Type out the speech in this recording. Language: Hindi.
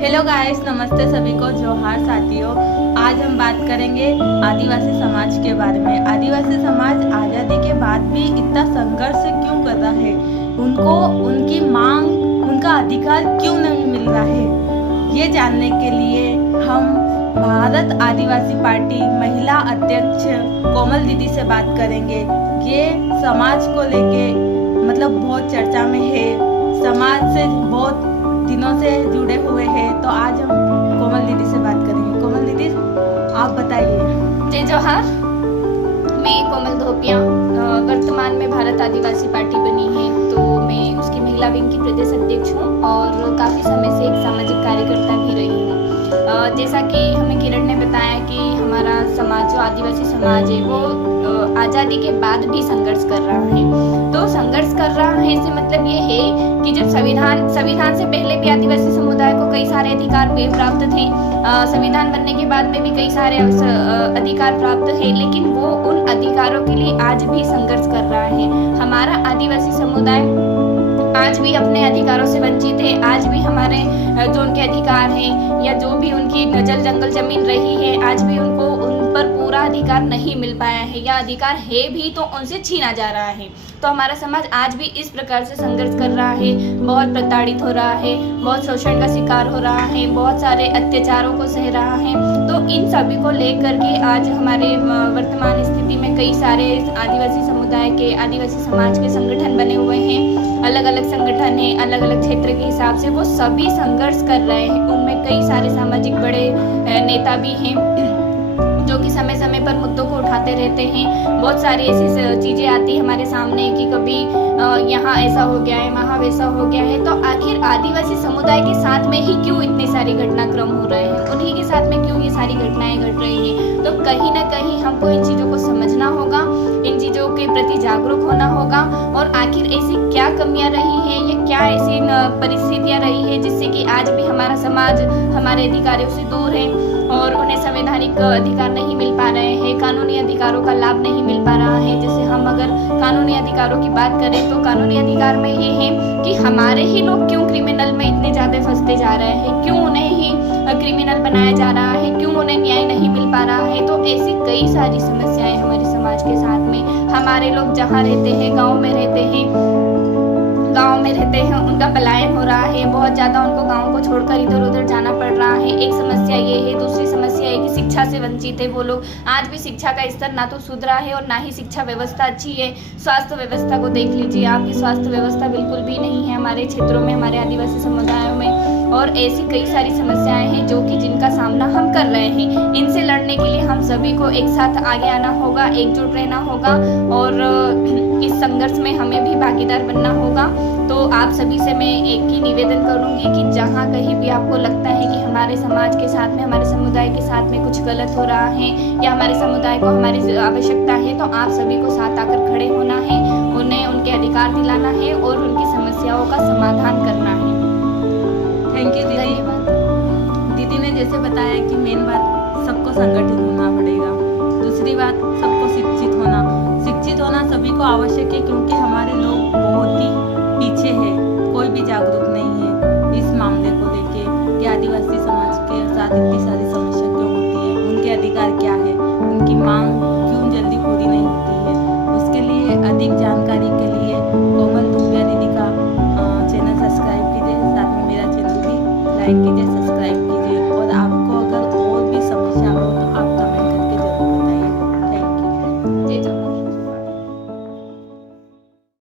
हेलो गाइस, नमस्ते सभी को, जोहार साथियों। आज हम बात करेंगे आदिवासी समाज के बारे में। आदिवासी समाज आज़ादी के बाद भी इतना संघर्ष क्यों कर रहा है, उनको उनकी मांग, उनका अधिकार क्यों नहीं मिल रहा है, ये जानने के लिए हम भारत आदिवासी पार्टी महिला अध्यक्ष कोमल दीदी से बात करेंगे। ये समाज को लेके बहुत चर्चा में है, समाज से बहुत दिनों से जुड़े हुए हैं। तो आज हम कोमल दीदी से बात करेंगे। कोमल दीदी, आप बताइए। जय जोहार। मैं कोमल धोपिया, वर्तमान में भारत आदिवासी पार्टी बनी है तो मैं उसकी महिला विंग की प्रदेश अध्यक्ष हूँ और काफ़ी समय से एक सामाजिक कार्यकर्ता भी रही हूँ। जैसा कि हमें किरण ने बताया कि हमारा समाज, जो आदिवासी समाज है, वो आज़ादी के बाद भी संघर्ष कर रहा है। तो संघर्ष कर रहा है से मतलब ये है कि जब संविधान से पहले भी आदिवासी समुदाय को कई सारे अधिकार प्राप्त थे, संविधान बनने के बाद में भी कई सारे अधिकार प्राप्त है, लेकिन वो उन अधिकारों के लिए आज भी संघर्ष कर रहा है। हमारा आदिवासी समुदाय आज भी अपने अधिकारों से वंचित है। आज भी हमारे जो उनके अधिकार हैं या जो भी उनकी जल जंगल जमीन रही है, आज भी उनको उन पर पूरा अधिकार नहीं मिल पाया है, या अधिकार है भी तो उनसे छीना जा रहा है। तो हमारा समाज आज भी इस प्रकार से संघर्ष कर रहा है, बहुत प्रताड़ित हो रहा है, बहुत शोषण का शिकार हो रहा है, बहुत सारे अत्याचारों को सह रहा है। तो इन सभी को लेकर के आज हमारे वर्तमान स्थिति में कई सारे आदिवासी समुदाय के, आदिवासी समाज के संगठन बने हुए हैं। अलग अलग संगठन हैं, अलग अलग क्षेत्र के हिसाब से वो सभी संघर्ष कर रहे हैं। उनमें कई सारे सामाजिक बड़े नेता भी हैं जो कि समय समय पर मुद्दों को उठाते रहते हैं। बहुत सारी ऐसी चीज़ें आती है हमारे सामने कि कभी यहाँ ऐसा हो गया है, वहाँ वैसा हो गया है। तो आखिर आदिवासी समुदाय के साथ में ही क्यों इतने सारे घटनाक्रम हो रहे हैं, उन्हीं के साथ में क्यों ये सारी घटनाएं घट रही हैं। तो कहीं ना कहीं हमको इन चीज़ों को समझना होगा, इन चीज़ों के प्रति जागरूक होना होगा, और आखिर ऐसी क्या कमियां रही हैं, ये क्या ऐसी परिस्थितियां रही है जिससे कि आज भी हमारा समाज हमारे अधिकारों से दूर है और उन्हें संवैधानिक अधिकार नहीं मिल पा रहे हैं, कानूनी अधिकारों का लाभ नहीं मिल पा रहा है। जैसे हम अगर कानूनी अधिकारों की बात करें तो कानूनी अधिकार में ये है कि हमारे ही लोग क्यों क्रिमिनल में इतने ज़्यादा फंसते जा रहे हैं, क्यों उन्हें ही क्रिमिनल बनाया जा रहा है, क्यों उन्हें न्याय नहीं मिल पा रहा है। तो ऐसी कई सारी समस्याएं हमारे समाज के साथ में, हमारे लोग जहाँ रहते हैं, गाँव में रहते हैं, उनका पलायन हो रहा है, बहुत ज़्यादा उनको गाँव को छोड़कर इधर उधर जाना पड़ रहा है। एक समस्या ये है। दूसरी समस्या है कि शिक्षा से वंचित है वो लोग। आज भी शिक्षा का स्तर ना तो सुधरा है और ना ही शिक्षा व्यवस्था अच्छी है। स्वास्थ्य व्यवस्था को देख लीजिए, आपकी स्वास्थ्य व्यवस्था बिल्कुल भी नहीं है हमारे क्षेत्रों में, हमारे आदिवासी समुदायों में। और ऐसी कई सारी समस्याएं हैं जो कि जिनका सामना हम कर रहे हैं। इनसे लड़ने के लिए हम सभी को एक साथ आगे आना होगा, एकजुट रहना होगा, और इस संघर्ष में हमें भी भागीदार बनना होगा। तो आप सभी से मैं एक ही निवेदन करूंगी कि जहां कहीं भी आपको लगता है कि हमारे समाज के साथ में, हमारे समुदाय के साथ में कुछ गलत हो रहा है या हमारे समुदाय को हमारी आवश्यकता है, तो आप सभी को साथ आकर खड़े होना है, उन्हें उनके अधिकार दिलाना है और उनकी समस्याओं का समाधान करना है। थैंक यू दीदी। दीदी ने जैसे बताया कि मेन बात सबको संगठित होना पड़ेगा, दूसरी बात सबको शिक्षित होना सभी को आवश्यक है, क्योंकि हमारे लोग बहुत ही पीछे हैं, कोई भी जागरूक नहीं है इस मामले को लेके कि आदिवासी समाज के साथ इतनी सारी समस्या क्यों होती है, उनके अधिकार क्या है, उनकी मांग क्यों जल्दी पूरी नहीं होती है। उसके लिए अधिक जानकारी के लिए कोमल धोपिया दीदी का चैनल सब्सक्राइब कीजिए, साथ में मेरा चैनल भी लाइक कीजिए, सब्सक्राइब कीजिए।